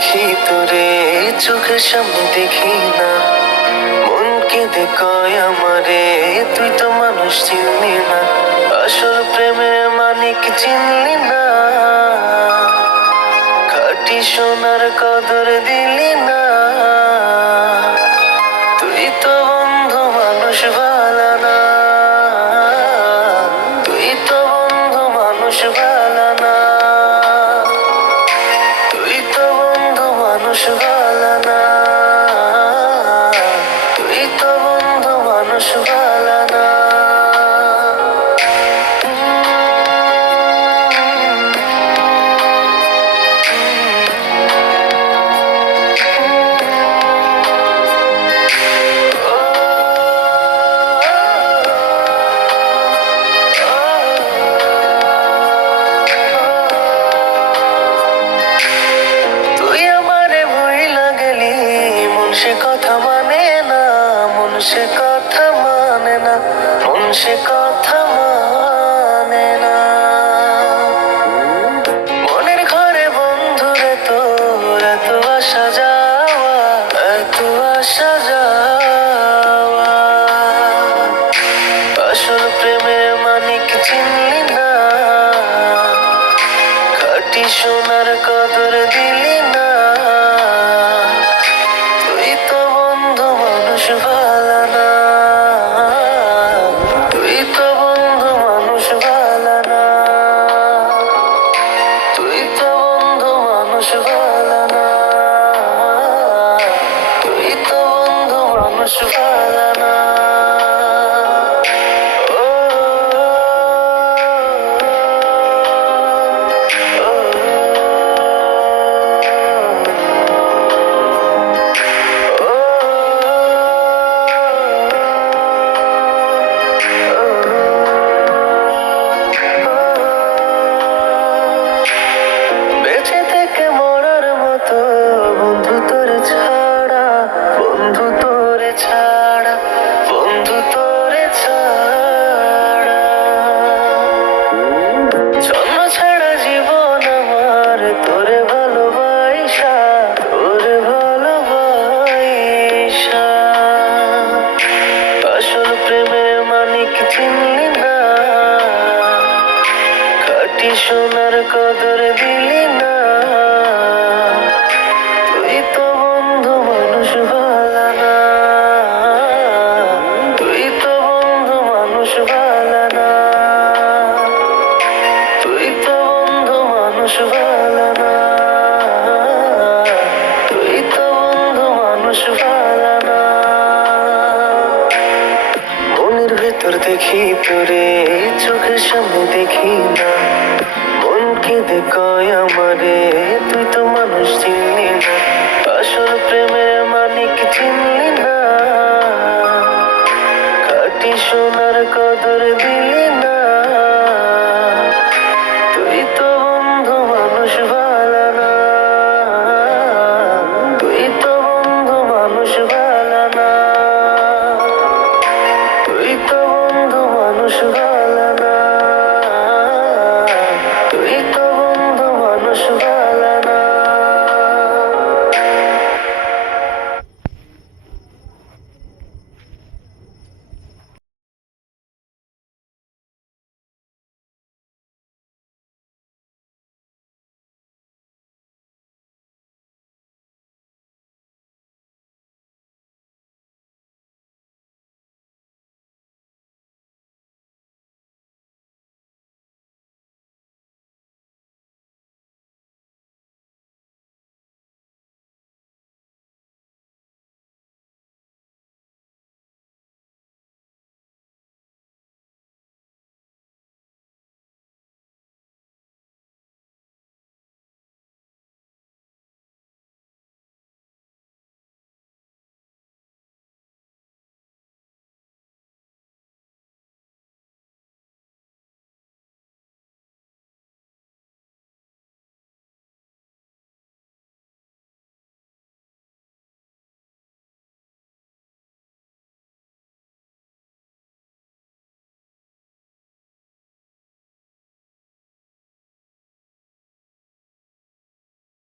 দেখি তোরে চোখের সামনে দেখি না, মন কেঁদে কয় আমারে তুই তো মানুষ চিনলি না, আসল প্রেমের মানিক চিনলি না, খাঁটি সোনার কদর দিলি না, তুই তো বন্ধু মানুষ ভালো না, তুই তো বন্ধু মানুষ ভালো না, তুই তো বন্ধু মানুষ ভালো না, তুই তো বন্ধু মানুষ ভালো না। তুই আমারে ভুইলা গেলি, মন সে কথা মানে না, মন সে কথা মানে না, মন সে কথা মানে না। মনের ঘরে বন্ধুরে তোর এত আসা যাওয়া, এত আসা যাওয়া, আসল প্রেমের মানিক চিনলি না, খাঁটি সোনার কদর দিলি না, তুই তো বন্ধু মানুষ ভালো না, তুই তো বন্ধু মানুষ ভালো না, তুই তো বন্ধু মানুষ ভালো না, তুই তো বন্ধু মানুষ ভালো না। বেঁচে থেকে মরার মতো বন্ধু তোরে ছাড়া, বন্ধু তোরে ছাড়া, বন্ধু তোরে ছাড়া, জন্ম ছাড়া জীবন আমার তোরে ভালোবাসা, তোরে ভালোবাসা, আসল প্রেমের মানিক চিনলি না, খাঁটি সোনার কদর দিলি না, তুই তো বন্ধু মানুষ ভালো না, তুই তো বন্ধু মানুষ ভালো না, তুই তো বন্ধু মানুষ ভালো না, তুই তো বন্ধু মানুষ ভালো না। মনের ভেতর দেখি তোরে চোখের সামনে দেখি না, মন কেঁদে কয় আমারে তুই তো মানুষ চিনলি না, আসল প্রেমের মানিক চিনলি না, খাঁটি সোনা